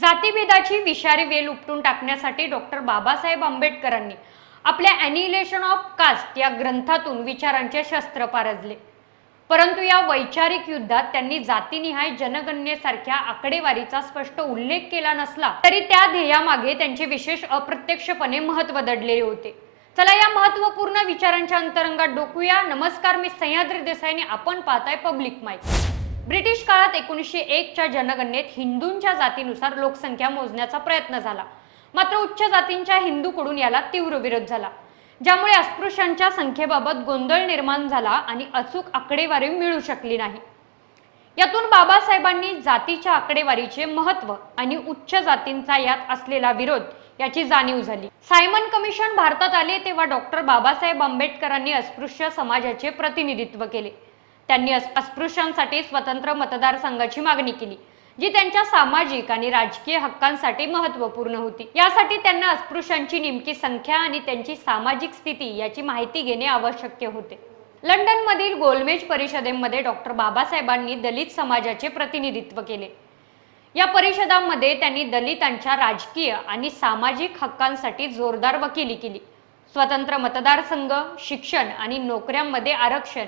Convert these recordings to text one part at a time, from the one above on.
जातीभेदाची विषारी वेल उपटून टाकण्यासाठी डॉक्टर बाबासाहेब आंबेडकरांनी आपल्या अॅनिलेशन ऑफ कास्ट या ग्रंथातून विचारांचे शस्त्र पारजले. परंतु या वैचारिक युद्धात त्यांनी जातीनिहाय जनगणनेसारख्या आकडेवारीचा स्पष्ट उल्लेख केला नसला तरी त्या ध्येयामागे त्यांचे विशेष अप्रत्यक्षपणे महत्त्व दडलेले होते. चला या महत्त्वपूर्ण विचारांच्या अंतरंगात डोकूया. नमस्कार मी सह्याद्री देसाई आपण पाहताय पब्लिक माईक. ब्रिटिश काळात एकोणीसशे एकच्या जनगणनेत हिंदूंच्या जातीनुसार लोकसंख्या मोजण्याचा प्रयत्न झाला. मात्र उच्च जातींच्या हिंदूकडून याला तीव्र विरोध झाला. ज्यामुळे अस्पृश्यांच्या संख्येबाबत गोंधळ निर्माण झाला आणि अचूक आकडेवारी मिळू शकली नाही. यातून बाबासाहेबांनी जातीच्या आकडेवारीचे महत्त्व आणि उच्च जातींचा यात असलेला विरोध याची जाणीव झाली. सायमन कमिशन भारतात आले तेव्हा डॉक्टर बाबासाहेब आंबेडकरांनी अस्पृश्य समाजाचे प्रतिनिधित्व केले. त्यांनी अस्पृश्यांसाठी स्वतंत्र मतदारसंघाची मागणी केली जी त्यांच्या सामाजिक आणि राजकीय हक्कांसाठी महत्त्वपूर्ण होती. यासाठी त्यांना अस्पृश्यांची नेमकी संख्या आणि त्यांची सामाजिक स्थिती याची माहिती घेणे आवश्यक होते. लंडन मधील गोलमेज परिषदेमध्ये डॉक्टर बाबासाहेबांनी दलित समाजाचे प्रतिनिधित्व केले. या परिषदांमध्ये त्यांनी दलितांच्या राजकीय आणि सामाजिक हक्कांसाठी जोरदार वकिली केली. स्वतंत्र मतदारसंघ शिक्षण आणि नोकऱ्यांमध्ये आरक्षण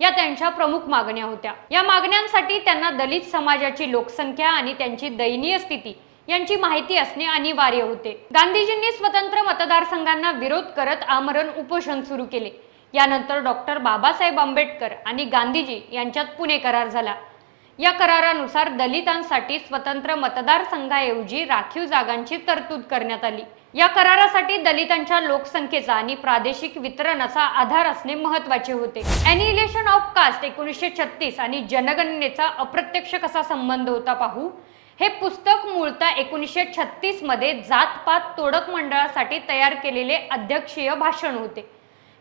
या त्यांच्या प्रमुख मागण्या होत्या. या मागण्यांसाठी त्यांना दलित समाजाची लोकसंख्या आणि त्यांची दयनीय स्थिती यांची माहिती असणे अनिवार्य होते. गांधीजींनी स्वतंत्र मतदारसंघांना विरोध करत आमरण उपोषण सुरू केले. यानंतर डॉक्टर बाबासाहेब आंबेडकर आणि गांधीजी यांच्यात पुणे करार झाला. या करारानुसार दलितांसाठी स्वतंत्र मतदारसंघाऐवजी राखीव जागांची तरतूद करण्यात आली. या करारासाठी दलितांच्या लोकसंख्येचा आणि प्रादेशिक वितरणाचा आधार असणे महत्त्वाचे होते. अॅनिलेशन ऑफ कास्ट एकोणीसशे छत्तीस आणि जनगणनेचा अप्रत्यक्ष कसा संबंध होता पाहू? हे पुस्तक मूळतः एकोणीसशे छत्तीसमध्ये जातपात तोडक मंडळासाठी तयार केलेले अध्यक्षीय भाषण होते.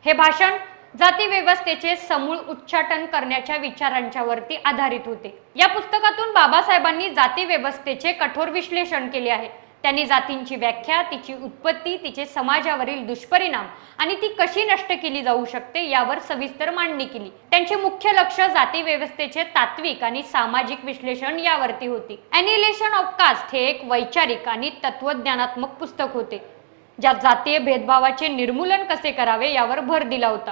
हे भाषण जाती व्यवस्थेचे समूळ उच्चाटन करण्याच्या विचारांच्या वरती आधारित होते. या पुस्तकातून बाबासाहेबांनी जाती व्यवस्थेचे कठोर विश्लेषण केले आहे. त्यांनी जातींची व्याख्या तिची उत्पत्ती तिचे समाजावरील दुष्परिणाम आणि ती कशी नष्ट केली जाऊ शकते यावर सविस्तर मांडणी केली. त्यांचे मुख्य लक्ष जाती व्यवस्थेचे तात्विक आणि सामाजिक विश्लेषण यावरती होती. अॅनिलेशन ऑफ कास्ट हे एक वैचारिक आणि तत्वज्ञानात्मक पुस्तक होते. ज्यात जातीय भेदभावाचे निर्मूलन कसे करावे यावर भर दिला होता.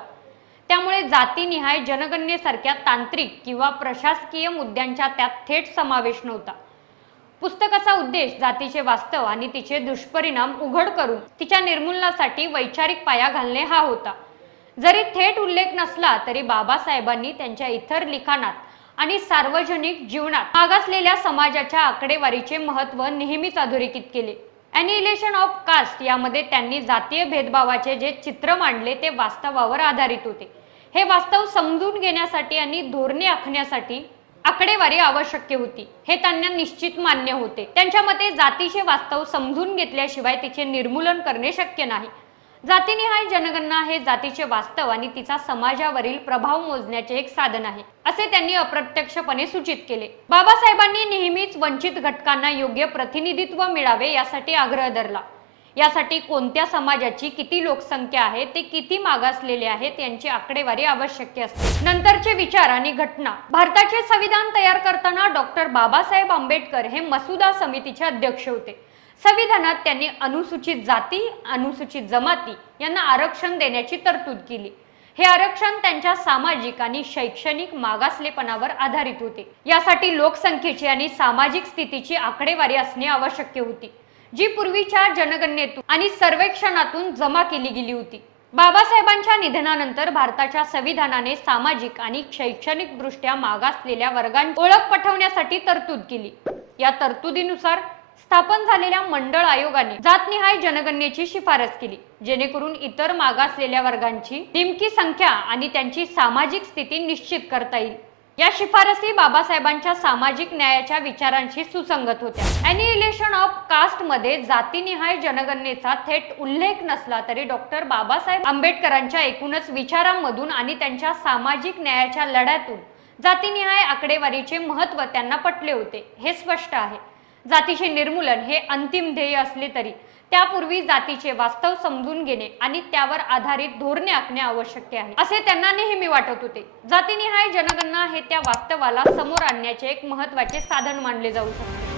त्यामुळे जातीनिहाय जनगणनेसारख्या तांत्रिक किंवा प्रशासकीय मुद्द्यांच्या त्यात थेट समावेश नव्हता. पुस्तकाचा उद्देश जातीचे वास्तव आणि तिचे दुष्परिणाम उघड करून तिच्या निर्मूलनासाठी वैचारिक पाया घालणे हा होता. जरी थेट उल्लेख नसला तरी बाबासाहेबांनी त्यांच्या इतर लिखाणात आणि सार्वजनिक जीवनात मागासलेल्या समाजाच्या आकडेवारीचे महत्त्व नेहमीच अधोरेखित केले. अॅनिलेशन ऑफ कास्ट यामध्ये त्यांनी जातीय भेदभावाचे जे चित्र मांडले ते वास्तवावर आधारित होते. हे वास्तव समजून घेण्यासाठी आणि धोरणे आखण्यासाठी आकडेवारी आवश्यक होती. हे त्यांना निश्चित मान्य होते. त्यांच्या मते जातीचे वास्तव समजून घेतल्याशिवाय तिचे निर्मूलन करणे शक्य नाही. जातीनिहाय जनगणना हे जातीचे वास्तव आणि तिचा समाजावरील प्रभाव मोजण्याचे एक साधन आहे असे त्यांनी अप्रत्यक्षपणे सूचित केले. बाबासाहेबांनी नेहमीच वंचित घटकांना योग्य प्रतिनिधित्व मिळावे यासाठी आग्रह धरला. यासाठी कोणत्या समाजाची किती लोकसंख्या आहे ते किती मागासलेले आहेत यांची आकडेवारी आवश्यक असते. नंतरचे विचार आणि घटना. भारताचे संविधान तयार करताना डॉक्टर बाबासाहेब आंबेडकर हे मसुदा समितीचे अध्यक्ष होते. संविधानात त्यांनी अनुसूचित जाती अनुसूचित जमाती यांना आरक्षण देण्याची तरतूद केली. हे आरक्षण त्यांच्या सामाजिक आणि शैक्षणिक मागासलेपणावर आधारित होते. यासाठी लोकसंख्येची आणि सामाजिक स्थितीची आकडेवारी असणे आवश्यक होती. जी पूर्वीच्या जनगणनेतून आणि सर्वेक्षणातून जमा केली गेली होती. बाबासाहेबांच्या निधनानंतर भारताच्या संविधानाने सामाजिक आणि शैक्षणिक दृष्ट्या मागासलेल्या वर्गांची ओळख पटवण्यासाठी तरतूद केली. या तरतुदीनुसार स्थापन झालेल्या मंडळ आयोगाने जातनिहाय जनगणनेची शिफारस केली. जेणेकरून इतर मागासलेल्या वर्गांची नेमकी संख्या आणि त्यांची सामाजिक स्थिती निश्चित करता येईल. या शिफारसी बाबासाहेबांच्या सामाजिक न्यायाच्या विचारांशी सुसंगत होत्या. अॅनिलेशन ऑफ कास्टमध्ये जातीनिहाय जनगणनेचा थेट उल्लेख नसला तरी डॉक्टर बाबासाहेब आंबेडकरांच्या एकूणच विचारांमधून आणि त्यांच्या सामाजिक न्यायाच्या लढ्यातून जातीनिहाय आकडेवारीचे महत्त्व त्यांना पटले होते. हे स्पष्ट आहे. जातीचे निर्मूलन हे अंतिम ध्येय असले तरी त्यापूर्वी जातीचे वास्तव समजून घेणे आणि त्यावर आधारित धोरणे आखणे आवश्यक आहे. असे त्यांना नेहमी वाटत होते. जातीनिहाय जनगणना हे त्या वास्तवाला समोर आणण्याचे एक महत्त्वाचे साधन मानले जाऊ शकते.